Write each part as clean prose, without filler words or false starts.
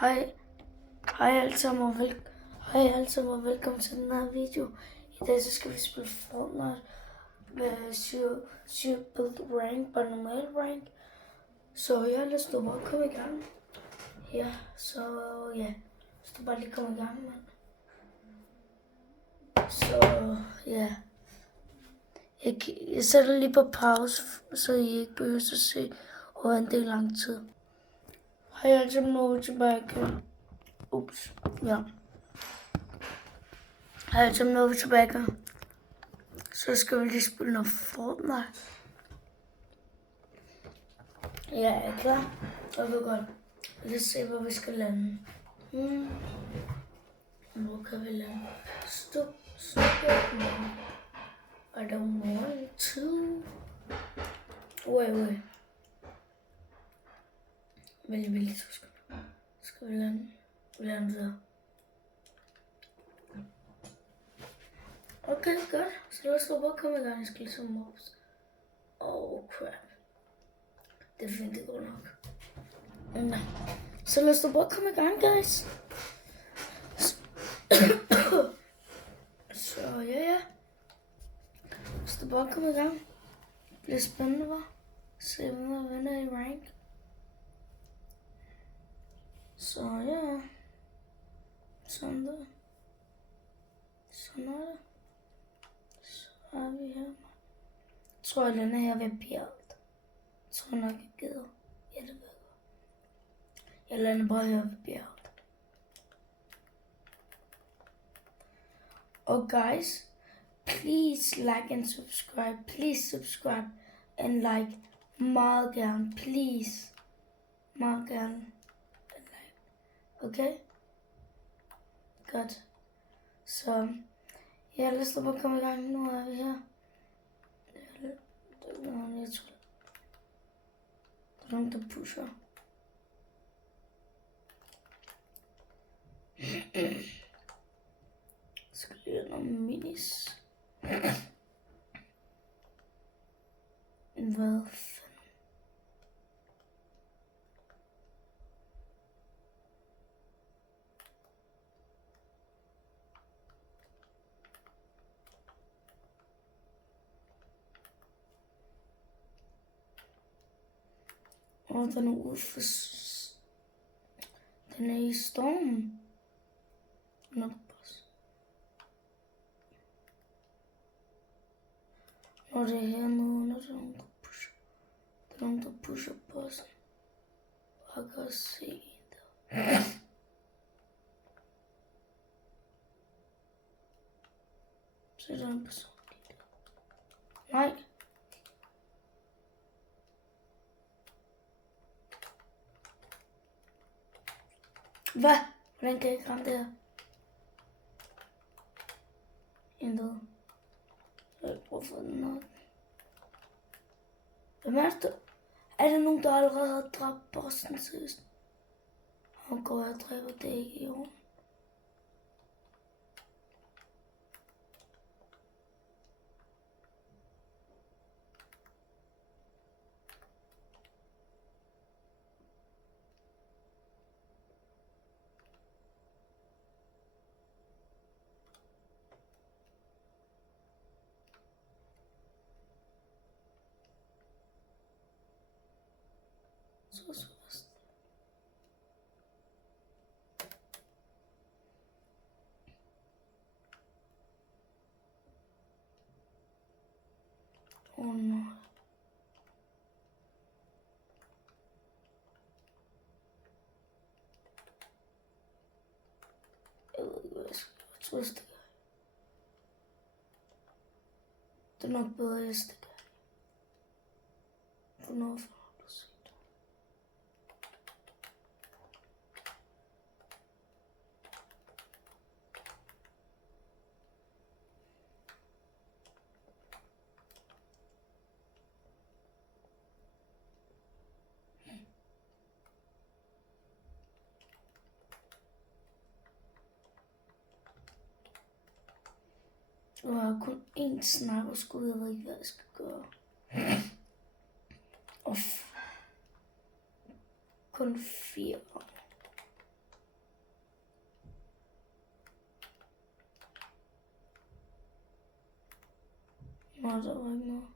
Hej alle sammen og velkommen til den her video. I dag så skal vi spille Fortnite med Super Rank og normal rank. Så ja, lad os da bare komme i gang. Ja, så ja, lad os da bare lige komme i gang, mand. Så ja, jeg sætter lige på pause, så I ikke behøver at se over en del lang tid. Hej alle sammen, nu er vi tilbage igen. Ups, ja. Hej alle sammen, nu er vi tilbage igen. Så skal vi lige spille noget Fortnite. Ja, jeg er klar. Jeg ved godt. Lad os se, hvor vi skal lande. Hvor kan vi lande? Stop. I don't want to. Wait. Vælg 2 sekunder. Skal vi lande? Vi lander der. Okay, godt. Så lad os bare komme i gang. Jeg skal ligesom mobs. Oh crap. Det er fint, det går nok. Nej. Så lad os bare komme i gang, guys. Så ja. Lad os bare komme i gang. Det bliver spændende, hva'? Se, hvem der vinder i rank. Så ja. Sådan der. Sådan er det. Så er vi her. Jeg tror, at den her vil blive alt. Jeg tror nok, jeg gider. Ja, det ved jeg. Jeg lander bare her ved bjerget. Og guys, please like and subscribe. Please subscribe and like. Meget gerne. Please. Meget gerne. Okay? Godt. Så ja, lad os da bare komme i gang. Nu er vi her. Jeg tror, der er nogen, der pusher. Skal lige have nogle minis. Hvad fanden? Den er ude for... Den er i stormen. Nå, når det er hernede, når der er nogen, der pusher. Der er nogen, der pusher bossen. Og jeg kan også se der. Så er der en person lige der. Nej. Hvad? Hvordan kan jeg ikke ramme det her? Intet. Jeg vil prøve at få den op. Hvem er det? Er der nogen, der allerede har dræbt bossen sidst? Han går og dræber det ikke i år. Så fast. Nej. Jeg ved ikke, hvad jeg skal gøre. Jeg tror, det er nok bedre, jeg stikker. For noget for at se det. Jeg har kun én sniper-skud, jeg ved ikke, hvad jeg skal gøre. Kun 4. Nå, der var ikke noget.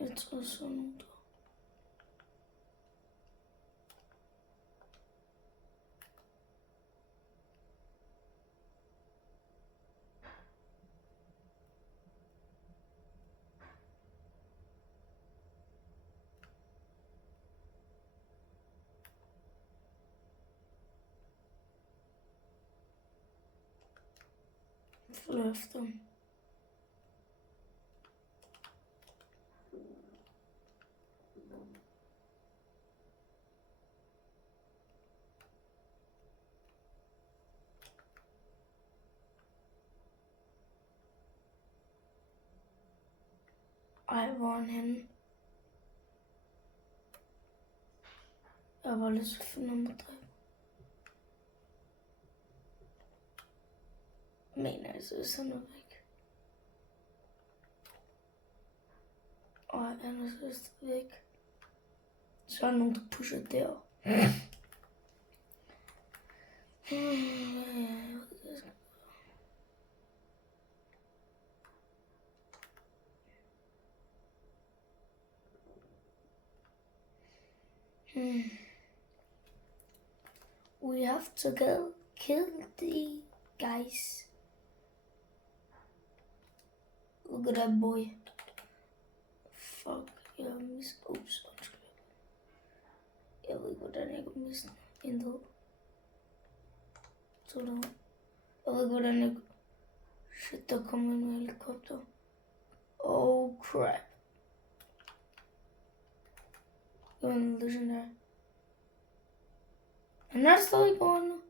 Jeg tror sådan noget. Følg efter. Ej, hvor er han henne? Jeg var lidt så finde nummer 3. Mener jeg, så sådan noget væk. Og han er så væk. Så er der nogen, der pusher der. We have to go kill the guys. Look at that boy. Fuck, jeg har mistet. Ups, undskyld. Jeg ved ikke, hvordan jeg kunne miste intet. Sådan. Jeg ved ikke, hvordan jeg... Shit, der kommer en helikopter. Oh, crap. Det var en legendary. Han er stadig på hende.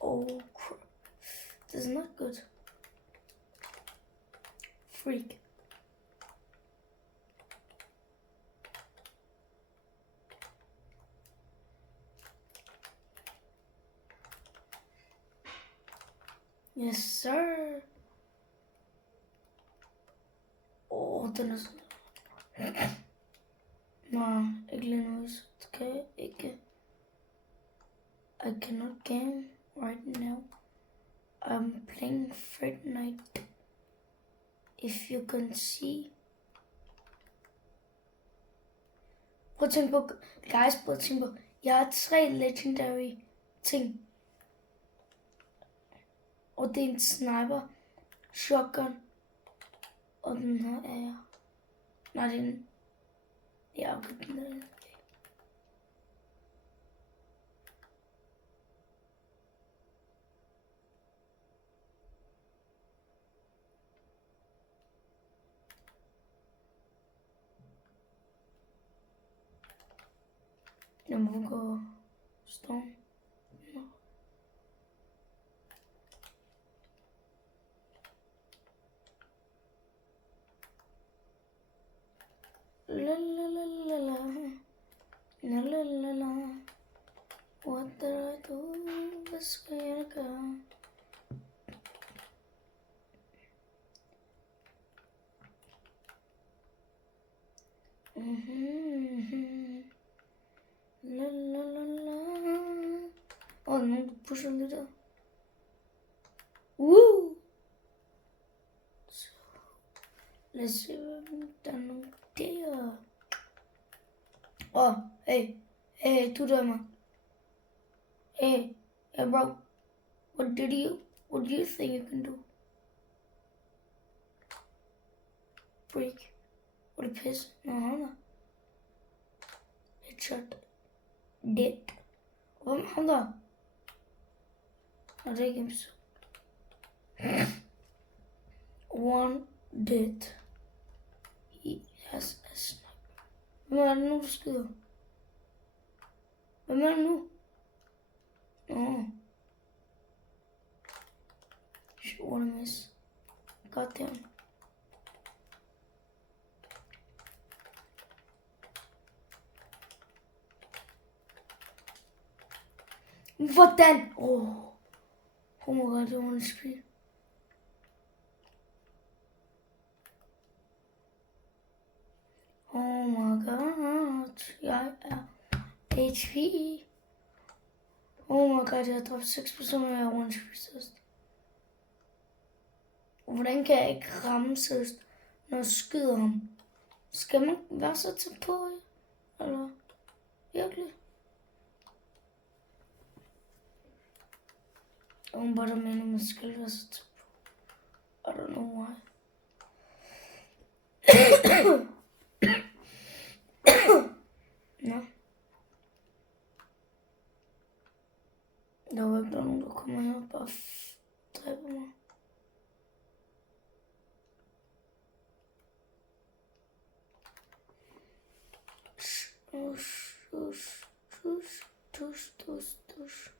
Oh, crap. This is not good. Freak. Yes, sir. Oh, den er sådan. Nej, ikke lige nu. Det kan jeg ikke. I cannot game right now. I'm playing Fortnite. If you can see. Prøv at tænke på, guys, prøv at tænke på. Jeg har 3 legendary ting. Og det er en sniper, shotgun, og den her er jeg. Nej, det er en... Ja, okay, den er... Jeg må gå storm. La la la la la la la la la. What did I do? Hvad skal jeg gøre? La la la la. Åh, nogen der pusher lidt der. Woo! Så lad os se, hvad der er nogen der. Åh, hey, du der, man. Hey, bro. What do you think you can do? Freak. What a piss. No, hold on. Headshot. Dead. Hvem ham der? Nå, det er ikke så. One dead. He has a sniper. Hvem er det nu, der skyder? Hvem er det nu? Nå. Shit, what a miss. Goddamn. Hvordan? Oh my god, det var en speed. Oh my god, jeg er HP. Oh my god, jeg har dræbt 6 personer, jeg er one resist. Hvordan kan jeg ikke ramme søst, når jeg skyder ham? Skal man være så tæt på, eller? Virkelig? But I mean, man skal være så tæt på. I don't know why. Nå. Der var ikke nogen, der kommer her og bare dræber mig. Tush.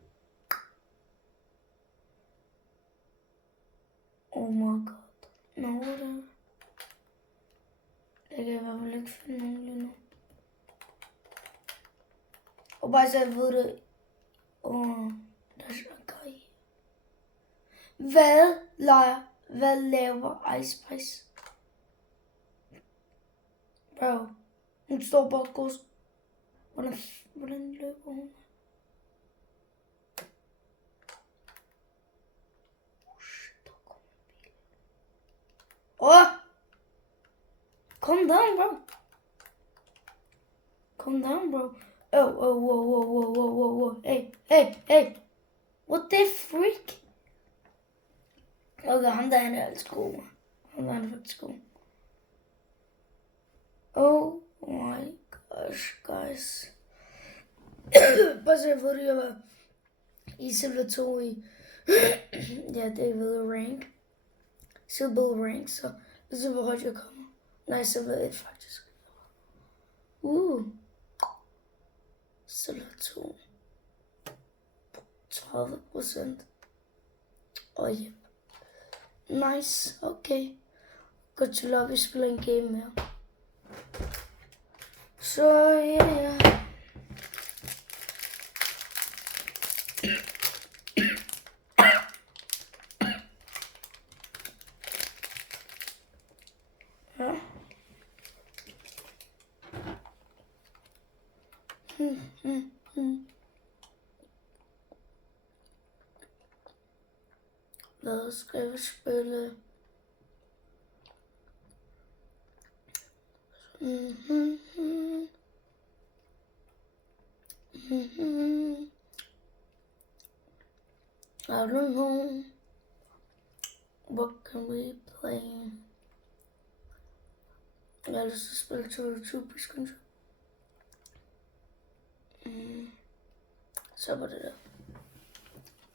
Oh my god. No, whatever. Jeg kan i hvert fald ikke finde nogen lige nu. Og bare så jeg ved det. Der er sådan en guy. Hvad laver Ice Spice? Bro. Hun står bare og går. Hvordan løber hun? Calm down, bro. Whoa. Hey. What the freak? Okay, ham der, han er altså god. Han er faktisk god. Oh my gosh, guys. Bare så jeg ved det, jeg var i Silver 2 i... ja, det er ved rank. Silver rank, så det er hvor højt jeg kommer. Nej, Silver 1 faktisk. Silver 2. 30%. Yep. Nice, okay. Godt til at vi spiller en game mere. Så ja. Hvad skal vi spille? I don't know. What can we play? Jeg har lyst til at spille til YouTube, kanskje. Så var det der.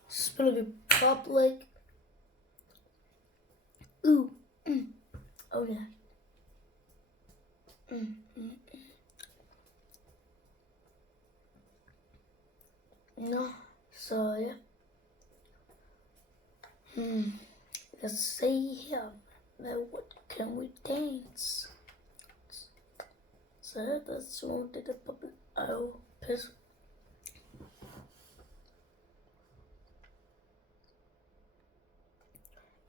Så spiller vi Public. Oh yeah. No, so yeah. Let's see here. What can we dance? So that's what did the public. Oh, piss.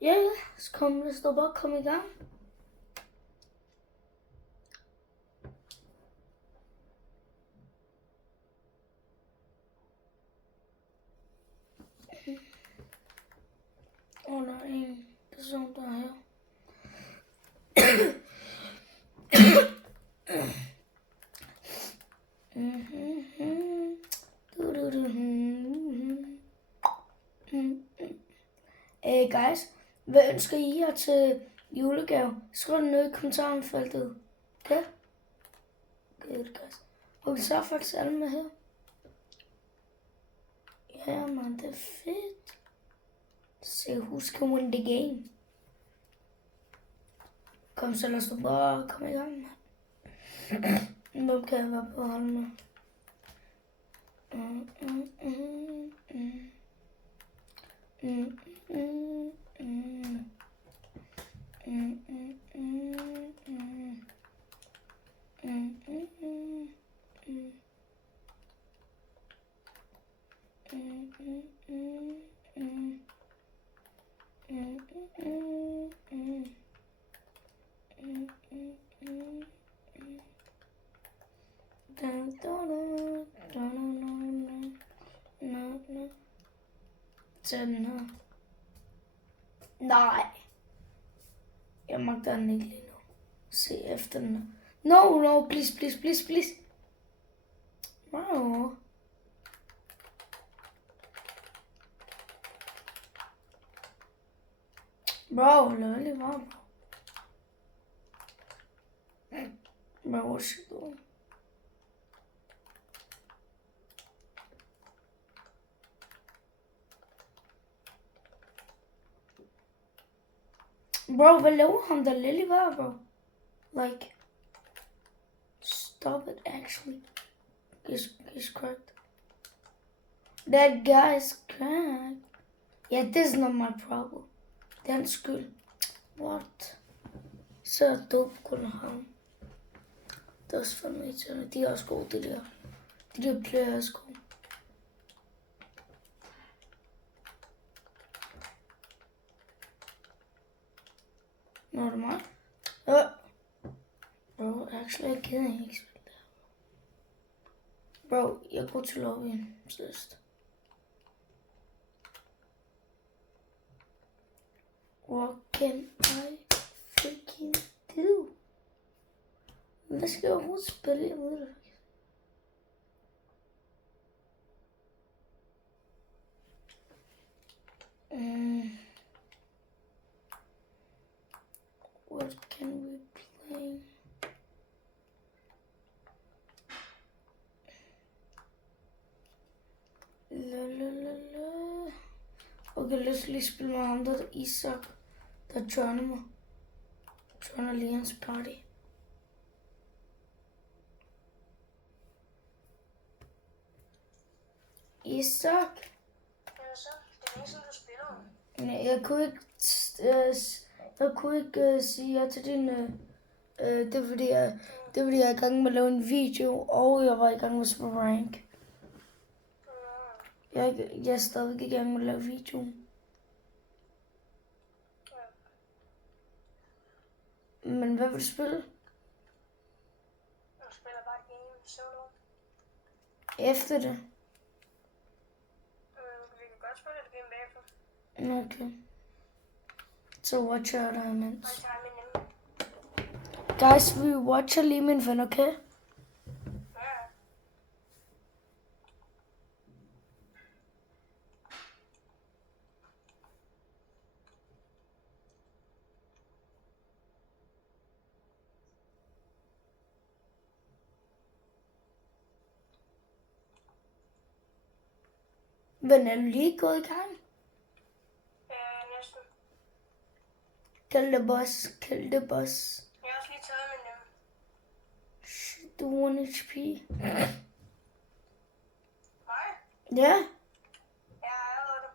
Ja, så kom det står bare kom i gang. Der er en person der er her. Hey guys, hvad ønsker I her til julegave? Skriv det ned i kommentarfeltet. Okay? Good guys. Og så er faktisk alle med her. Ja man, det er fedt. Se, husk at win the game. Kom så, lad os bare komme i gang, mand. Hvem kan jeg være på hold med? Tag den her. Nej. Jeg magter den ikke lige nu. Se efter den. No, please. Wow. Bro, lad lige være, bro. Bro, what's she doing? Bro, hvad laver ham der lille var, bro? Like, stop it, actually. He's cracked. That guy's cracked. Yeah, this is not my problem. Det er hans skyld. What? Så dope kun ham. Det er også fandme irriterende. De er også gode, de der. De der player er også gode. Nå, er det mig? Bro, actually, jeg gider ikke spille det her. Bro, jeg går til lobbyen sidst. What can I freaking do? Hvad skal jeg overhovedet spille? Jeg ved det ikke. What can we play? La. Okay, lad os lige spille med ham, der er Isak, der joiner mig. Joiner lige hans party. Isak? Ja, så. Det er længe siden, du spiller. Nej, jeg kunne ikke sige ja til din... det er fordi, jeg er i gang med at lave en video, og jeg var i gang med at spille rank. Jeg er stadig i gang med at lave videoen. Men hvad vil du spille? Jeg spiller bare game solo. Efter det? Vi kan godt spille et game bagefter. Okay. Så watcher jeg dig imens. Og jeg tager min nemme. Guys, vi watcher lige min ven, okay? Ja. Men er du lige gået i gang? Næsten. Kald det boss. Jeg har også lige taget min nemme. Shit, du er 1 HP. Nej. Ja? Jeg har allerede det.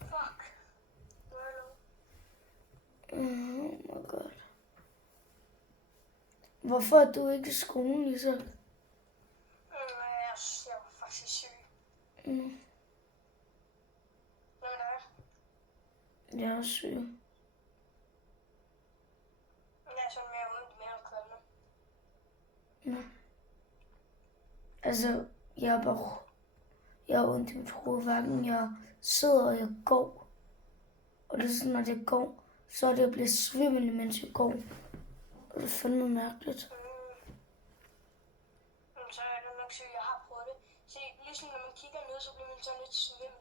Fuck. Oh my god. Hvorfor er du ikke i skolen, Isak? Jeg var faktisk syg. Mm. Hvad med dig? Jeg er syg. Jeg er sådan mere ondt i maven kvalme. Altså, jeg har ondt i mit hoved, hverken jeg sidder og jeg går. Og det er sådan, at jeg går, så er det, jeg bliver svimmel, mens jeg går. Og det er fandme mærkeligt. Så er det nok syg, jeg har prøvet det. Se, ligesom når man kigger ned, så bliver man sådan lidt svimmel.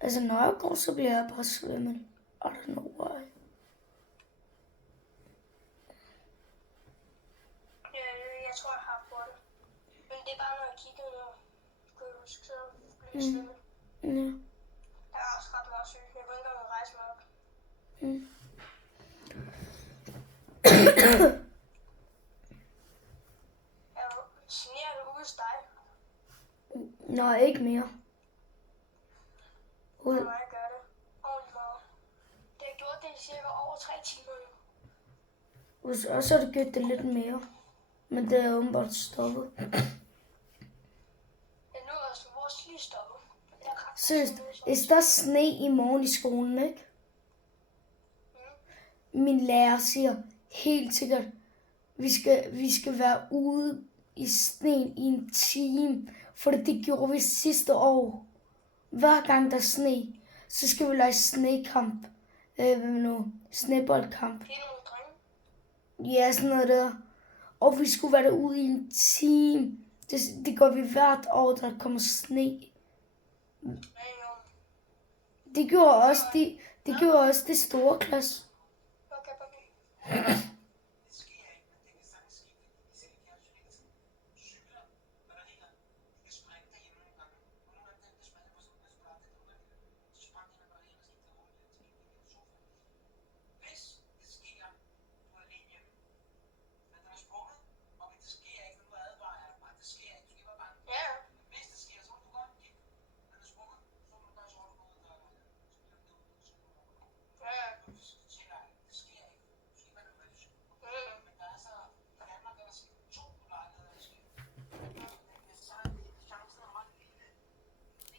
Altså, når jeg går, så bliver jeg bare svimmel. I don't know why. Jeg tror, jeg har prøvet det. Men det er bare, når jeg kigger ned, kan jeg huske, så bliver jeg svimmel. Ja. Jeg er også ret meget syg. Jeg kunne ikke engang rejse mig op. Generer det ude hos dig? Nej, ikke mere. For mig gør det ordentligt meget. Det har gjort det i cirka over 3 timer nu. Og så har det gjort det lidt mere. Men det er åbenbart stoppet. Ja, nu er også vores lige stoppet. Seriøst, hvis der er sne i morgen i skolen, ikke? min lærer siger helt sikkert, vi skal være ude i sneen i en time, for det gjorde vi sidste år. Hver gang der er sne, så skal vi lege snekamp. Sneboldkamp. Det er nogle drenge. Ja, sådan noget der. Og vi skulle være derude i en time. Det gør vi hvert år, der kommer sne. Det gjorde også det store klasse. Okay.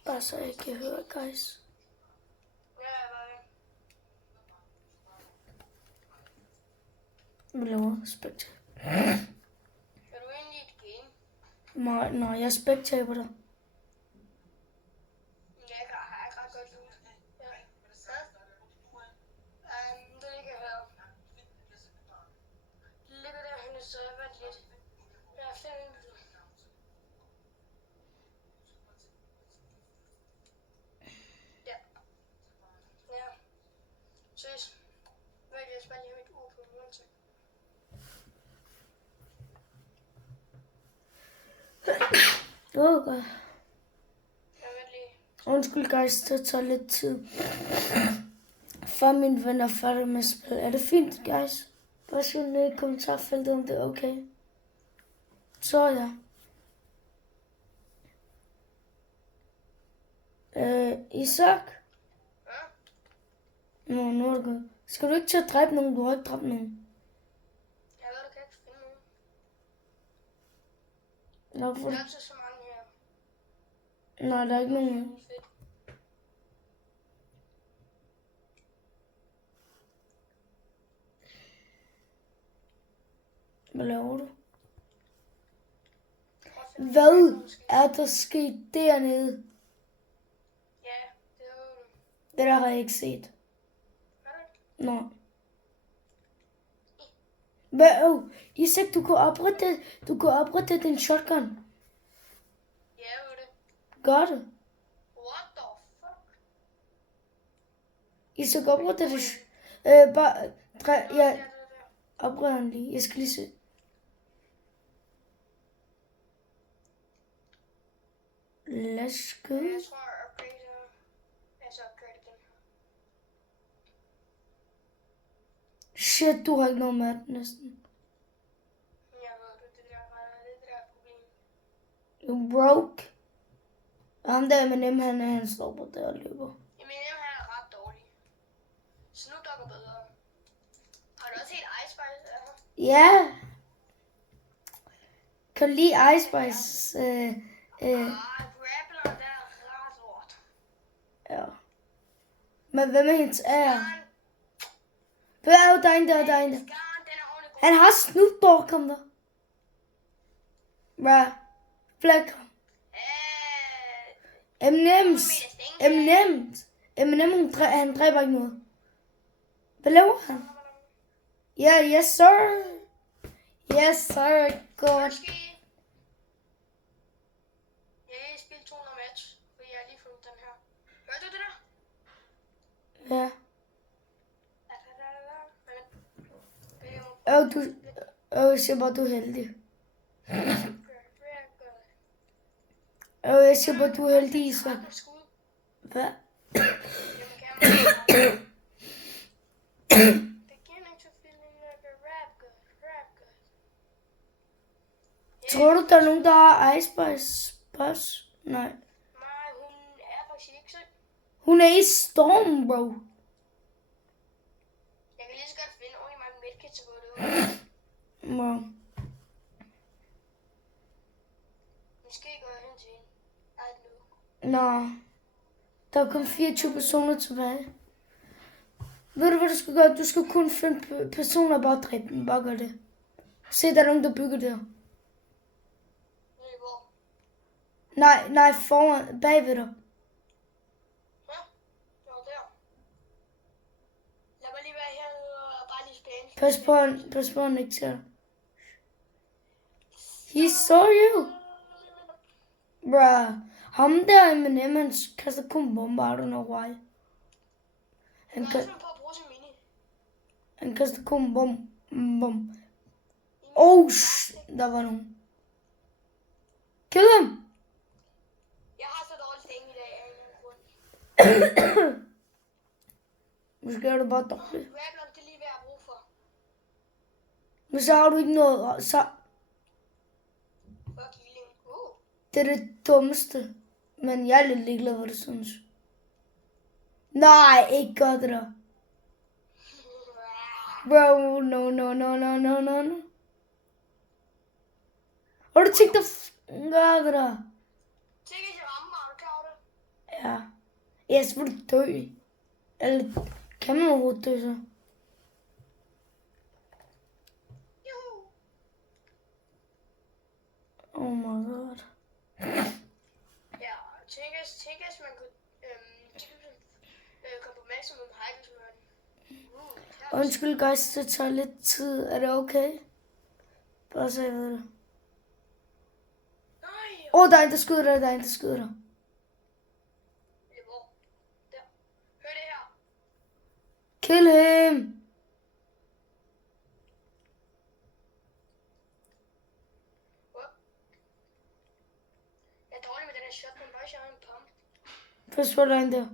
Bare så jeg kan høre, guys. Hvad laver du? Spectator. Er du inde i et game? Nej, jeg spectator dig. Jeg kan ret godt lide. Ja. Det ligger her. Det ligger derhenne, så vent lidt. Jeg er 5 minutter. Ja. Ja. Ses. Vent, jeg skal bare lige have mit ord på uanset. Okay. Jeg vent lige. Undskyld, guys, det tager lidt tid. Før mine venner er færdige med spil. Er det fint, guys? Bare skriv ned i kommentarfeltet, om det er okay. Så ja. Isak? Ja? Nu er det godt. Skal du ikke til at dræbe nogen? Du har ikke dræbt nogen. Jeg ved, du kan ikke finde nogen. Hvorfor? Der er altid så mange her. Nej, der er ikke nogen. Fedt. Hvad laver du? Prøv at finde Hvad nogen, måske. er der sket dernede? Ja, det er jo... Det der har jeg ikke set. Har du ikke? Nå. Hvad? Isak, du kan oprette din shotgun. Ja, ved det. Gør det. What the fuck? Isak, oprette det. Bare... Nå, Ja, der. opred den lige. Jeg skal lige se. Let's go. Jeg tror, jeg upgrader... Altså, upgrader den her. Shit, du har ikke noget mad næsten. Jeg ved det, det der er problemet. You broke. Og ham der med nem, han stopper der og løber. Jamen, dem her er ret dårlige. Snoop Dogg er bedre. Har du også set Ice Spice? Ja. Kan du lide Ice Spice? Grappler, der er ret lort. Ja. Men hvad med hendes ære? Skarn, Der er en der. den er ordentligt god. Han har Snoop Dogg, kom der. Bruh. Flæk ham. Eminem, han dræber ikke noget. Hvad laver han? Ja, yes sir. Yes sir, godt. Måske. Jeg har lige spillet 200 match, fordi jeg har lige fundet den her. Hørte du det der? Ja. Jeg siger bare, du er heldig. Jeg siger bare, du er heldig, Isak. Hvad? Tror du, der er nogen, der har Ice Spice Boss? Nej. Nej, hun er faktisk ikke så. Hun er i Storm, bro. Jeg kan lige så godt finde ordentligt mange medkits på det. Wow. Måske går jeg hen til hende. I don't know. Nå. Der er kun 24 personer tilbage. Ved du, hvad du skal gøre? Du skal kun finde personer og bare dræbe dem. Bare gør det. Se, der er nogen, der bygger der. Hvor? Nej, foran, bagved dig. Ja, det var der. Lad mig lige være hernede og bare lige spæne. Pas på, han ikke ser dig. He saw you. Bruh. Ham der M&M, han kaster kun bomber. I don't know why. Han kan også på at bruge sin mini. Han kaster kun bom. Oh, der var nogen. Kill ham. Jeg har så dårligt stæng i dag af en eller anden grund. Måske er du bare dårlig. Grablon, det er lige hvad jeg har brug for. Men så har du ikke noget. Så Fuck healing. det er det dummeste. Men jeg er lidt ligeglad, hvad du synes. Nej, ikke godt det der. Bro, no. Har du tænkt dig gør det der? Tænk, at jeg rammer mig, er du klar over det? Ja. Ja, så vil du dø. Eller kan man overhovedet dø så? Juhu. Oh my god. Ja, tænk, at man kunne komme på maximum height, hvis man... Undskyld guys, det tager lidt tid. Er det okay? Bare så jeg ved det. Nej, Der er en, der skyder dig. hvor? Der. Hør det her. Kill him. What? Jeg er dårlig med den her shotgun, bare jeg har en pump. Først var der en der.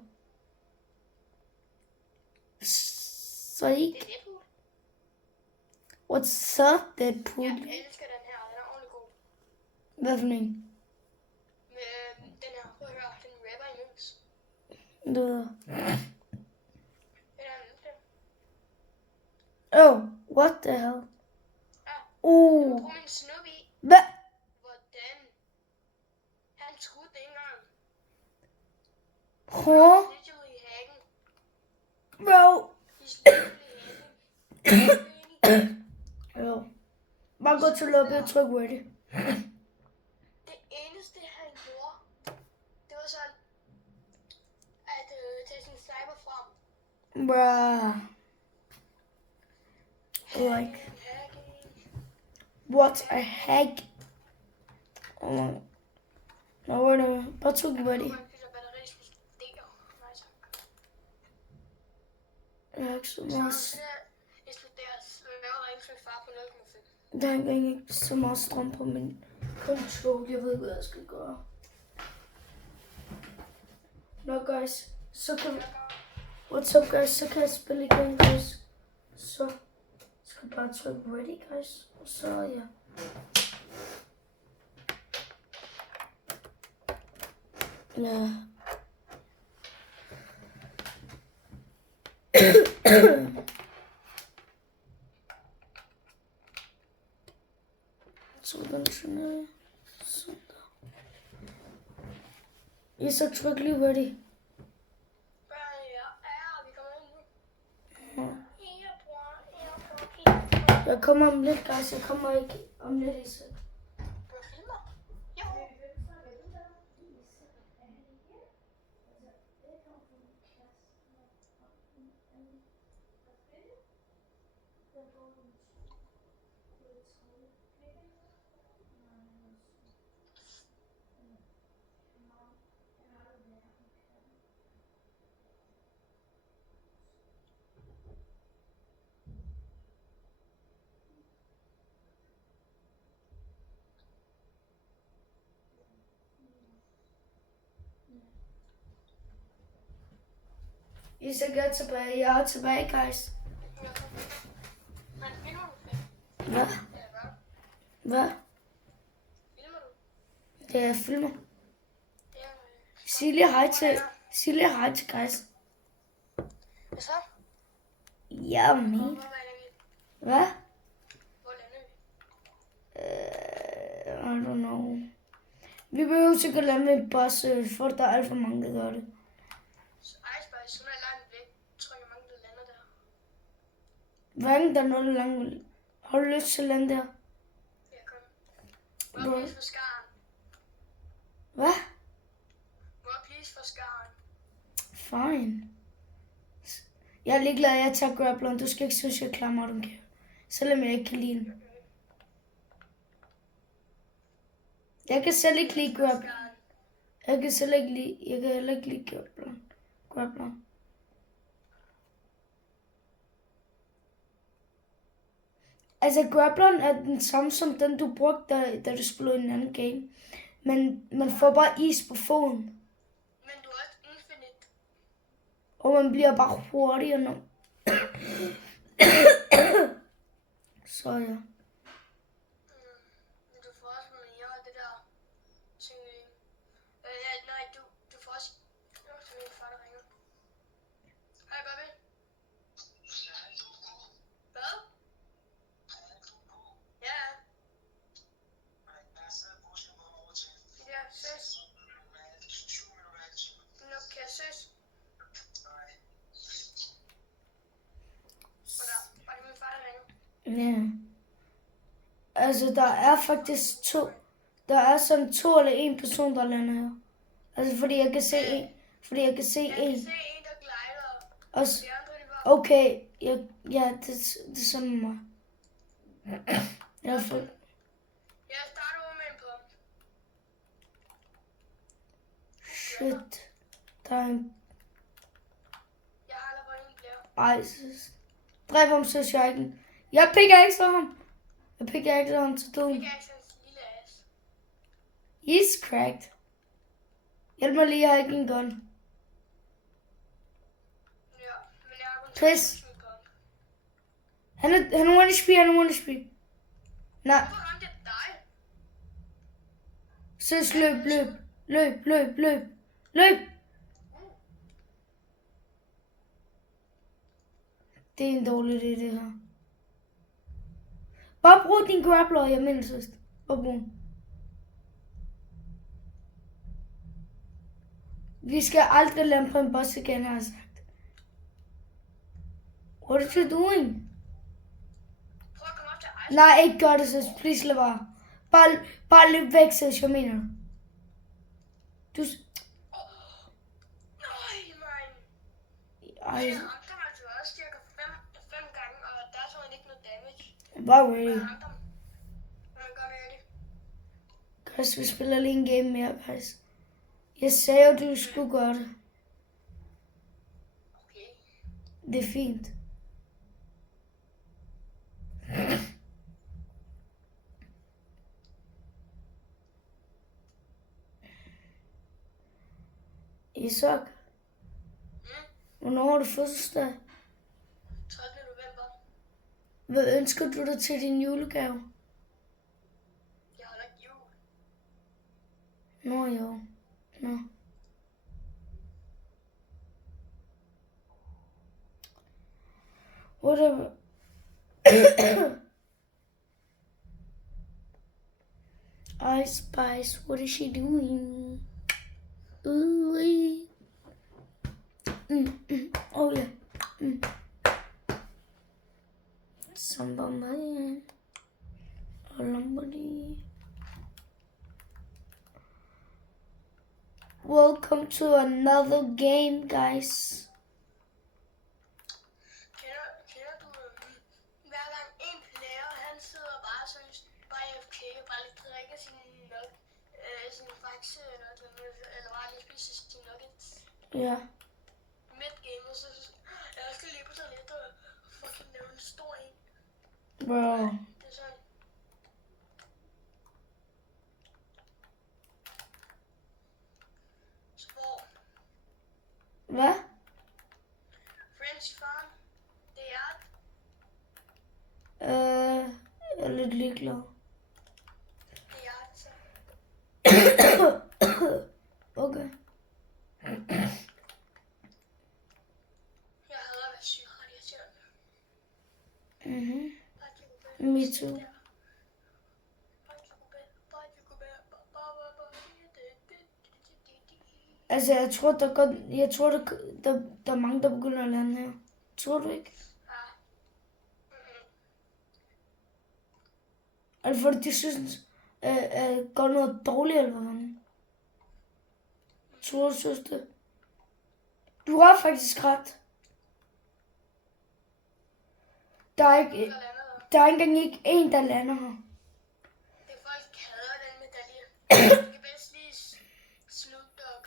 Psych. Det er Deadpool. What's up, Deadpool? Jeg elsker den her, den er ordentlig god. Hvad for en? Den her, prøv at høre, den rapper imens. Det ved jeg. Den er den der. Oh, what the hell? Jeg må bruge min Snoopy. Hvad? Hvordan? Han skudte det ikke engang. Huh? Literally hacken. Bro. He's literally hacken. Jo. Bare gå til lobby og tryk ready. Det eneste han gjorde, det var sådan, at tage sin sniper frem. Bruh. Like, Hacking. what a hack. Oh my. Nå, hvor er det? Bare tryk ready. Man fylder batteri, eksploderer. Nej tak. Jeg har ikke så Så meget. det eksploderer, så laver der ikke far på 0,5. Der er engang ikke så meget strøm på min control. Jeg ved ikke, hvad jeg skal gøre. Nå guys, så kan vi... What's up guys, så kan jeg spille igen guys. Så skal jeg bare trykke ready guys. Og så ja. Ja. Sådan. I så tryk lige ready. Vi kommer ind nu. Jeg kommer om lidt, guys. Jeg kommer ikke om lidt i så. Du filmer? Jo. I så godt tilbage. Jeg er tilbage, guys. Men filmer du? Hvad? Hvad? Filmer du? Ja, jeg filmer. Ja. Sig lige hej til guys. Hvad så? Ja, me. Hvor lander vi? Hvad? Hvor lander I vi? don't know. Vi behøver sikkert lade med bus, for der er alt for mange, der gør det. Så Iceberg, så er langt væk. Jeg tror ikke, mange der lander der. Hverken der er noget langt. Har du lyst til den der? Jeg kom. Hvor please for skaren? Hvad? Hvor please for skaren? Fine. Jeg er ligeglad, at jeg tager grappleren. Du skal ikke synes, jeg klamrer den kære. Selvom jeg ikke kan lide den. Jeg kan selv ikke lide grappleren. Jeg kan heller ikke lide grappleren. Altså, grappleren er den samme som den, du brugte, da du spillede en anden game. Men man får bare is på foden. Men du har også infinite. Og man bliver bare hurtigere nu. Så ja. Men du får også mere af det der ting. Nej, du får også... Nu er min far, der ringer. Hej, Bobby. Hvad? Ja. Ja, søs. Nu kan jeg søs. Var det min far, der ringer? Ja. Altså, der er faktisk to. Der er sådan 2 eller 1 person, der lander her. Altså, fordi jeg kan se en. Fordi jeg kan se Jeg kan en. se en, der glider. Og De andre, de var... okay, ja, det er sådan mig. Jeg får... Jeg starter ud med en pump. Shit. Der er en... Jeg har allerede en blære. Ej, søs. Dræb ham, søs, jeg ikke. Jeg pickaxer ham. Jeg pickaxer ham til døden. Jeg er ikke sådan en lille ass. He's cracked. Hjælp mig lige, jeg har ikke en gun. Ja, men jeg har kun Chris. min pump. Han er one HP. Nej, Hvorfor ramte jeg dig? søs, løb. Det er en dårlig idé, det her. Bare brug din grappler, jeg mener, søs. Bare brug den. Vi skal aldrig lande på en boss igen, har jeg sagt. What are you doing? Prøv at komme op til ice. Nej, ikke gør det, søs. Please lad være. Bare løb væk, søs, jeg mener det. Du... Nej, man. Ej, Jeg ramte ham altså også cirka 5 gange, og der tog han ikke noget damage. bare Men really. jeg ramte ham. Men gør mere det. Chris, vi spiller lige en game mere, guys. Jeg sagde jo, du skulle gøre det. Okay. Det er fint. Isak, hvornår har du fødselsdag? 12. november. Hvad ønsker du dig til din julegave? Jeg holder ikke jul. Nå jo. Nå. Whatever. Ice Spice, what is she doing? Ooh, oh yeah. Somebody, somebody. Welcome to another game, guys. Kender du, hver gang en player, han sidder bare sådan, bare AFK, og bare lidt drikker sin fakse, eller bare lige spiser sine nuggets. Ja. Mid-game, og så jeg skal lige på toilettet og fucking lave en stor en. Bro. Det er sådan. Så hvor? Hvad? French farm, det er art. Jeg er lidt ligeglad. Det er art, så. Okay. Jeg hader at være syg, ret irriterende. Me too. Altså, jeg tror, der er mange, der begynder at lande her. Tror du ikke? Ja. Er det fordi, de synes, gør noget dårligt, eller hvad? Tror du, synes det? Du har faktisk ret. Der er ikke, Der lander der. der er ikke engang ikke en, der lander her. Det er folk hader den medalje. Du kan bedst lige Snoop Dogg.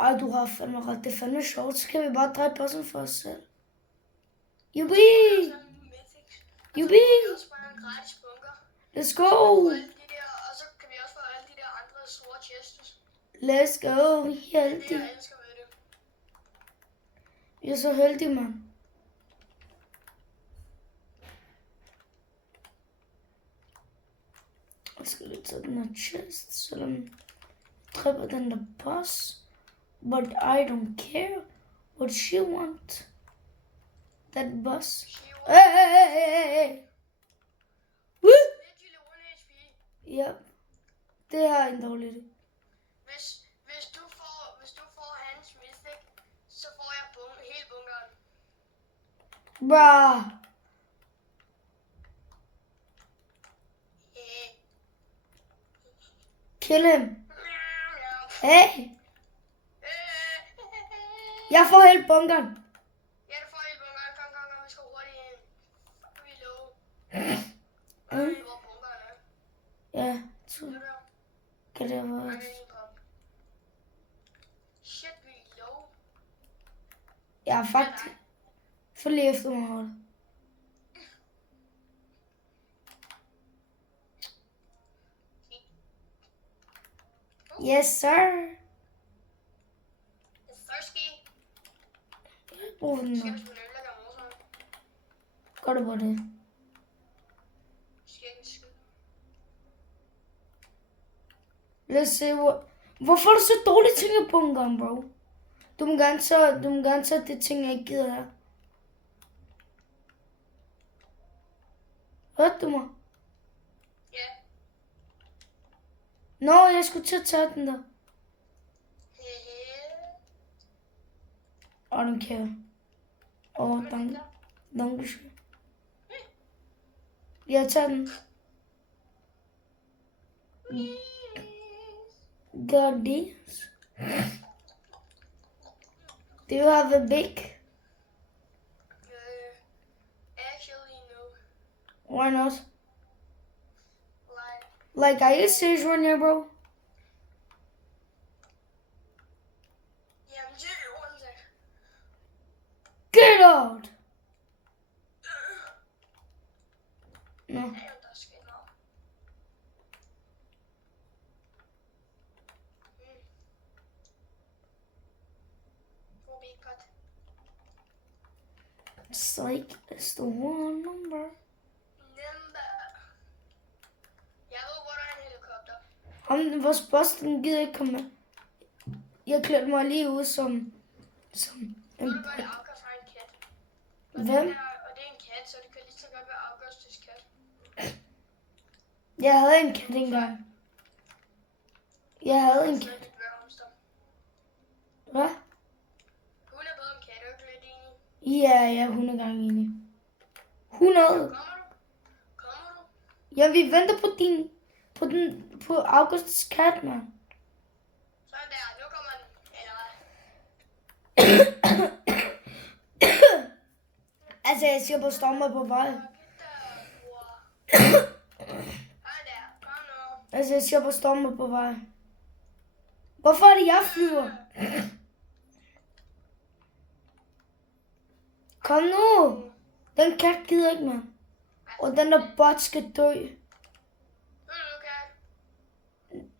Ej, du har fandme ret. Det er fandme sjovt. Så kan vi bare dreje bossen for os selv. Yubi! Yubi! Vi kan også bare en gratis bunker. Let's go! Og så kan vi også få alle de der andre store chests. Let's go! Vi er Det er det, heldige. jeg elsker ved det. Vi er så heldige, mand. Jeg skal lige tage den her chest, så den dræber den der boss. But I don't care what she want. That boss. Hey! Woo! Literally 1 HP. Ja, det er en dårlig idé. Hvis du får hans mystic, så får jeg hele bunkeren. Bra! Kill him. Hey! Jeg får hele bunkeren. Ja, du får hele bunkeren. Kom, vi skal hurtigt ind. Vi er low. Hvor bunkeren er. Ja, så Det der. kan det være. Nej, det er en drop. Shit, vi er low. Jeg er faktisk... Følg lige efter mig, hold. Yes, sir. It's thirsty. Brug den Skal nu. vi spille øl, der gør morsom? Gør det på det. Skal ikke en skid. Lad os se, hvorfor er du så dårlig ting i bunkeren, bro? Du må gerne tage det ting, jeg ikke gider her. Hørte du mig? Ja. Nå, jeg skulle til at tage den der. I don't care. Dankeschön. Jeg tager den. God this. Do you have a big? Actually, no. Why not? Like, Are you serious right now, bro? jamen, det er one sec. Get out! No. Ja, der skal noget. Hvor big cut. Psych is the one number. Jeg ved, hvor der er en helikopter. Ham, vores boss, den gider ikke komme med. Jeg klædte mig lige ud som en Ved du godt, at August har en kat? Og Hvem? Og det er en kat, så det kan lige så godt være Augustus kat. Jeg havde en kat engang. Jeg havde en Så er kat. det dværghamster. Hvad? Hun er bedre om kat, er du ikke lidt enig? Ja, jeg er 100 gange enig. 100. Kommer du? Kommer du? Ja, vi venter på Augusts kat, mand. Sådan der, nu kommer den. Eller hvad? Altså, jeg siger på Storm er på vej. Sådan der, kom nu. Altså, jeg siger på Storm er på vej. Hvorfor er det, jeg flyver? Kom nu. Den kat gider ikke, mand. Og den der bot skal dø. Ved du, kat?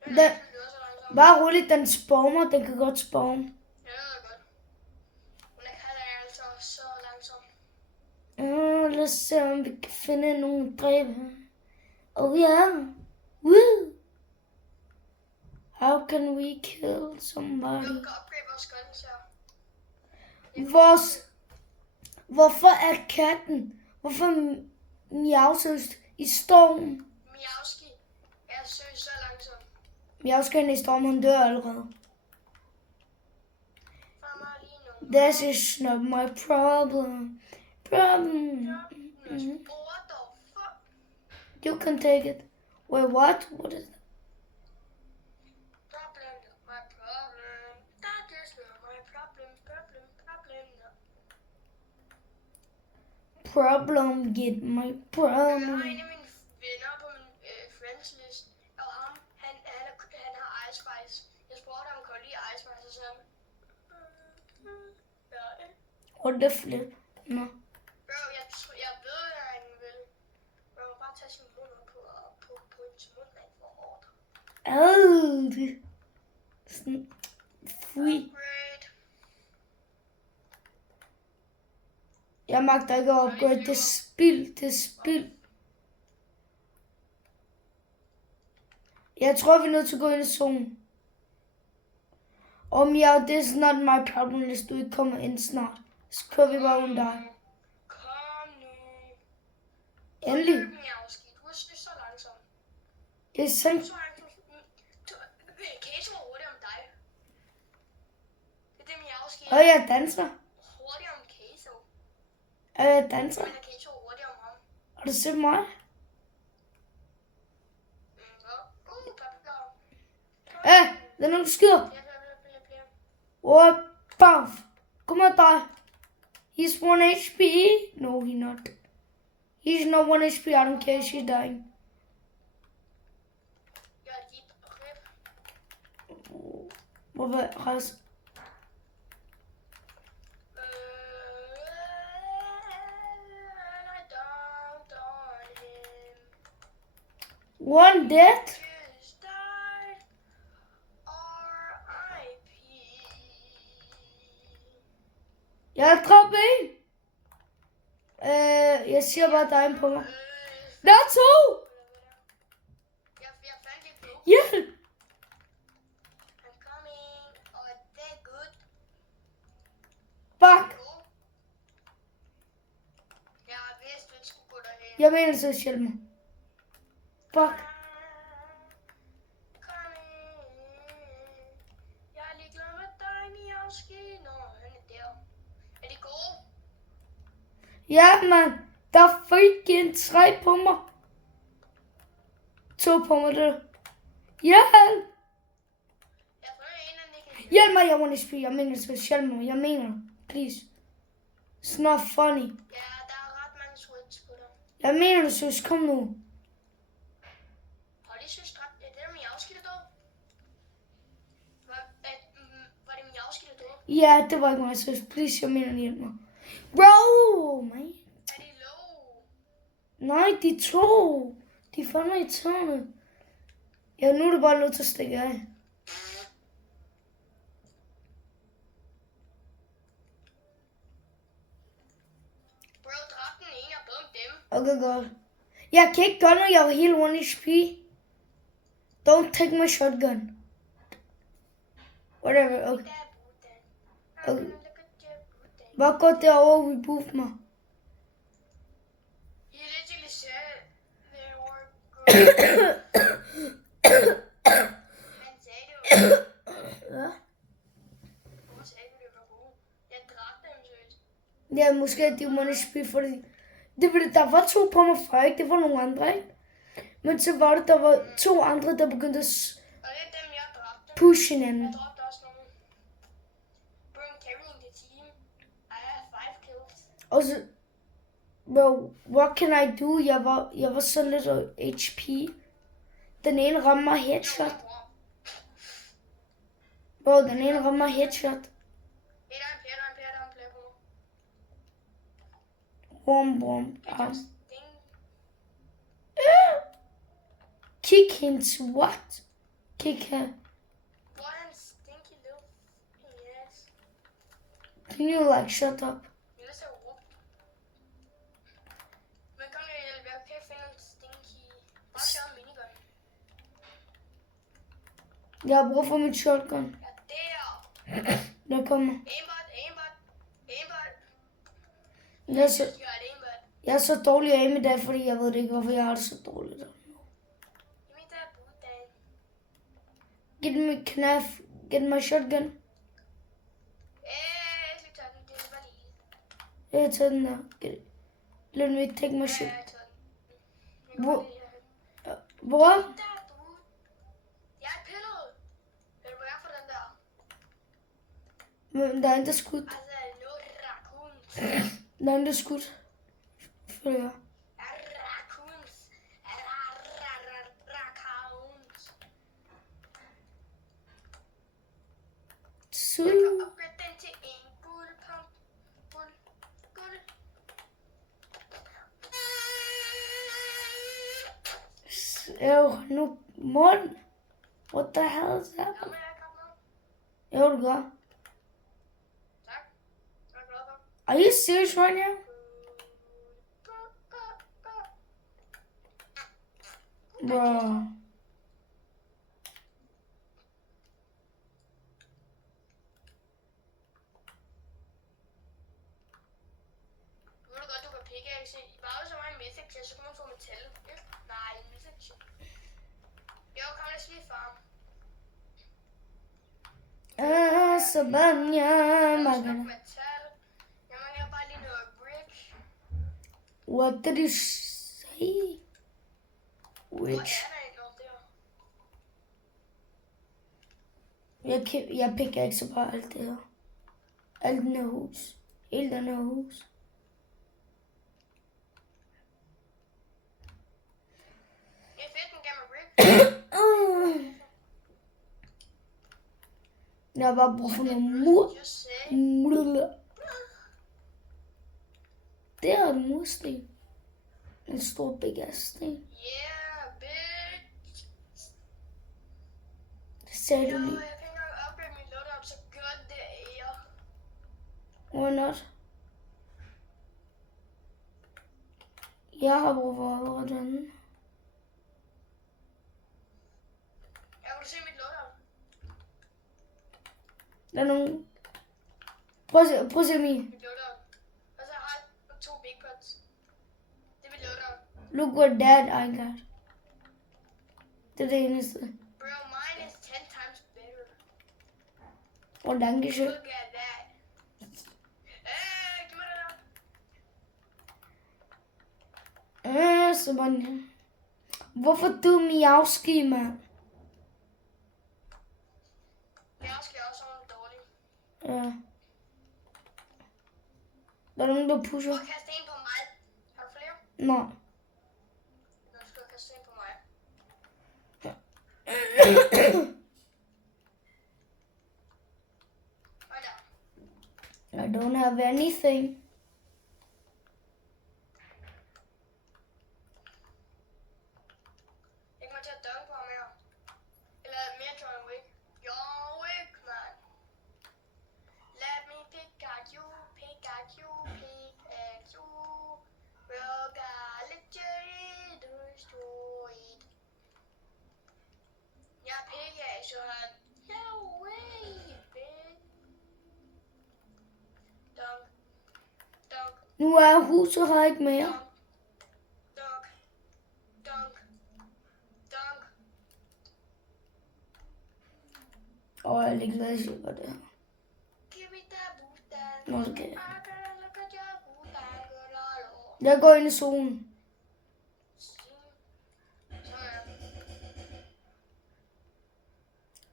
Den, Det er så langsomt. bare roligt, den spawner. Den kan godt spawne. Jeg ved godt. Men jeg kan da altså så langsomt. Lad os se, om vi kan finde nogle dræbe. Oh yeah. Woo. How can we kill somebody? Vi kan upgrade vores guns her. Hvorfor er katten? Hvorfor er Miausøst i stormen? Miauski. Jeg søger så langsomt. Miausk i stormen, han dør allerede. Far mig lige nu. This is not my problem. What the fuck? You can take it. Wait, what? What is that? Problem, not my problem. That is not my problem. Problem, get my Jeg har problem. en af mine venner på min friends list, og ham, han har Ice Spice. Jeg spurgte ham, kan du lide Ice Spice, og så sagde han, ja, What the flip? No. bro, jeg ved, at han vil. Man må bare tage sin mund op på hendes mund af for hårdt. Oh, sådan free. Upgrade. Jeg magter ikke at upgrade. Det er spild. Det er spild. Jeg tror, vi er nødt til at gå ind i zonen. Ja, det er not my problem, hvis du ikke kommer ind snart. Så kører vi bare uden dig. Kom nu. Endelig. Du er så langsom. Jeg er selv... Så langsom. Kato er hurtigere om dig. Det er det, Miauski er. Og jeg danser. Hurtigere om Kato. Og jeg danser. Men er Kato hurtigere om ham? Har du set mig? Papillon. Der er nogen, der skyder. Flere. What? Bamf. Kom og dig. He's 1 HP. No, he's not. He's not 1 HP. I don't care. She's dying. Jeg er lige rip. Hvorfor? Res. I dumped on him. One dead. Just died. R.I.P. Jeg har dræbt en. Jeg siger bare, der er en på mig. Der er to. Jeg fandt lidt blå. Hjælp. I'm coming. Og det er good. Fuck. Go. Jeg vidste, du ikke skulle gå derhen. Jeg mener så hjælp mig. Fuck. Jeg er ligeglad med dig, Miauski. Nå, han er der. Er de gode? Ja, mand. Der er freaking 3 på mig. 2 på mig, det. Hjælp. Jeg har fundet en af Nicky. Hjælp mig, jeg want to speak. Jeg mener så hjælp mig. Jeg mener det. Please. It's not funny. Ja, der er ret mange switch på dig. Jeg mener det, søs. Kom nu. Har de søs dræbt? Ja, det er Miauski, der døde. Var det Miauski, der døde? Ja, det var ikke mig, søs. Please, jeg mener hjælp mig. Bro, man. Er de low? Nej, de 2. De er fandme i tårnet. Ja, nu er det bare nødt til at stikke af. Bro, dræb den ene og bum dem. Okay, godt. Jeg kan ikke gøre noget, jeg var helt 1 HP. Don't take my shotgun. Whatever, okay. Der er Buddha. Okay. Look at your Buddha. Bare gå derover og reboot mig. He literally said they were good. Han sagde det jo. Ja. Hvorfor sagde du, det var gode? Jeg dræbte dem seriøst. Ja, måske er de 1 HP, fordi... Der var 2 på mig før, ikke? Det var nogle andre, ikke? Men så var det, der var 2 andre, der begyndte at Og det er dem, jeg dræbte. pushe hinanden. Jeg dræbte også nogle. Bring carrying the team. I have 5 kills. Og så... Bro, what can I do? Jeg var så lidt HP. Den ene rammer mig headshot. Bro, den ene rammer mig headshot. Der er en player på mig. Bom. Jeg kan sting. Kick him to what? Kick her. Hvor er en stinky little yes. Can you like shut up? Jeg vil så råbe. Men kom jeg hjælpe, jeg kan finde en stinky. Bare køre en minigun. Jeg har brug for mit shotgun. Ja, der. Der kommer. Aimbot. Jeg er så dårlig af med det, fordi jeg ved ikke, hvorfor jeg har det så dårligt. Give me that Buddha. Get me knaf. Get my shotgun. Jeg skal tage den, det var lige. Jeg tager den der. Let me take my shot. Ja, jeg tager den. Hvor- Hvor? Der, du. Jeg er pillet. Vil du være for den der? Men der er ikke skudt. Altså, nu raccoons. Der er ikke skudt. Føler jeg. Raccoons. Raccoons. Så. Jeg kan upgrade den til en guldpump. Guld. Nu mund. What the hell is that? Jamen, jeg kan noget. Jo, du gør. Tak. Jeg er glad for. Are you serious right now? Bro. Ved du godt, du kan pickaxe i bare så meget mythic til, så kan man få metal. Ikke? Nej, mythic. Jo, kom lad os lige farm. Sabanya Jeg skal magana. metal. Jeg mangler bare lige noget brick. What did you say? Hvor Which? er der ikke noget der? Jeg pickaxe bare alt det her. Alt den her hus. Hele den her hus. Det er fedt, den gav mig brick. Jeg har bare brug for noget mur. Just say. Det er en mursten. En stor big ass sten. Yeah, bitch. Det sagde Jo, du jeg lige. kan ikke engang upgrade min loadout, så gør det jeg. Why not? Jeg har brug for hvordan. Jeg vil du se mit loadout. Der er nogen. Prøv at se min. Mit loadout. Og så har jeg 2 big pots. Det er mit loadout. Look what dad I got. Det er det eneste. Bro, mine is 10 times better. Og danke schön. Look at that. Giv mig det der. Sabanya. Hvorfor du miauski, mand? Jeg skal også have en dårlig. Ja. Der er nogen, der Du pusher. har kastet en på mig. Har du flere? Nej. Nu skal du kaste en på mig. Hold da. I don't have anything. Jeg kommer til at dunk på ham her. Eller mere John Wick. John Wick, man. Let me pick at you, Pikachu. Rogue a legendary destroyed. Jeg er Pikachu, han. No way, bitch. Dunk. Nu er huset her ikke mere. Dunk. Og jeg er lidt glad, at jeg gør det her. Give me that booster. Nå, det kan jeg. Look at your booster. Jeg går ind i zonen.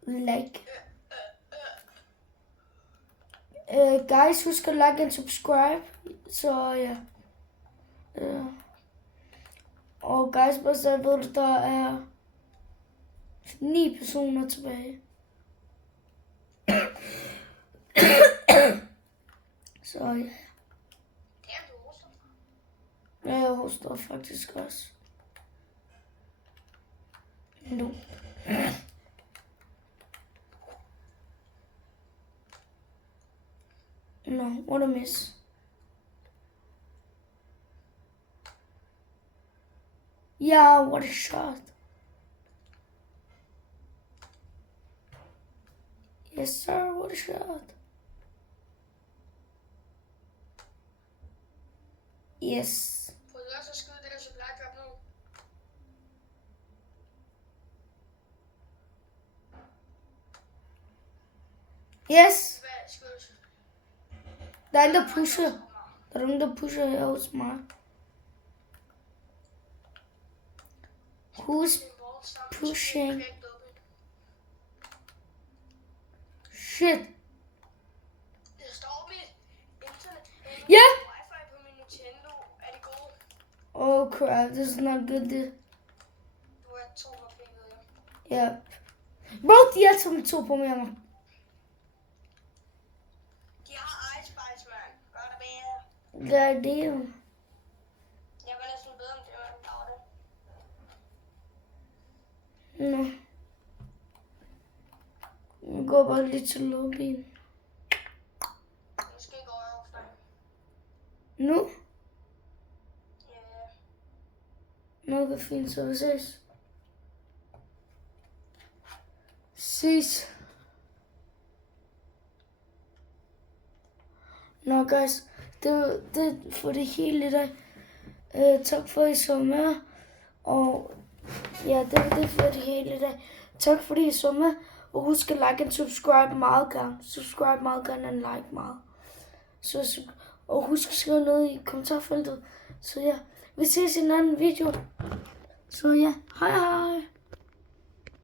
Like. Guys, husk at like and subscribe. Så ja. Og guys, bare så ved du, der er 9 personer tilbage. Så ja. Ja, jeg hoster faktisk også. Nu. No, what a miss. Yeah, what a shot. Yes, sir, what a shot. Yes. Prøv du også at skyde det der supply drop nu? Yes. Hvad skyder du? Der er en, der pusher. Der er nogen, der pusher her hos mig. Who's sammen. Pushing. Så vi kan ikke lukke. Shit. Det står mit internet. Ja! Wi-Fi på min Nintendo. Er det gode? Oh crap, this is not good. Du er 2 HP, ved jeg. Yeah. Bro, de er alle sammen 2 på mig. De har Ice Spice, man. Gør det bedre. God damn. Jeg var næsten bedre om det, man gjorde det. Nå. Jeg går bare lige til lobbyen. Måske går jeg offline. Nu? Ja. Nå, det er fint, så vi ses. Ses. Nå, guys. Det for det hele i dag. Tak for, at I så med. Og ja, det var det for det hele i dag. Tak fordi I så med. Og husk at like og subscribe meget gerne. Subscribe meget gerne og like meget. Og husk at skrive noget i kommentarfeltet. Så ja, vi ses i en anden video. Så ja, hej hej.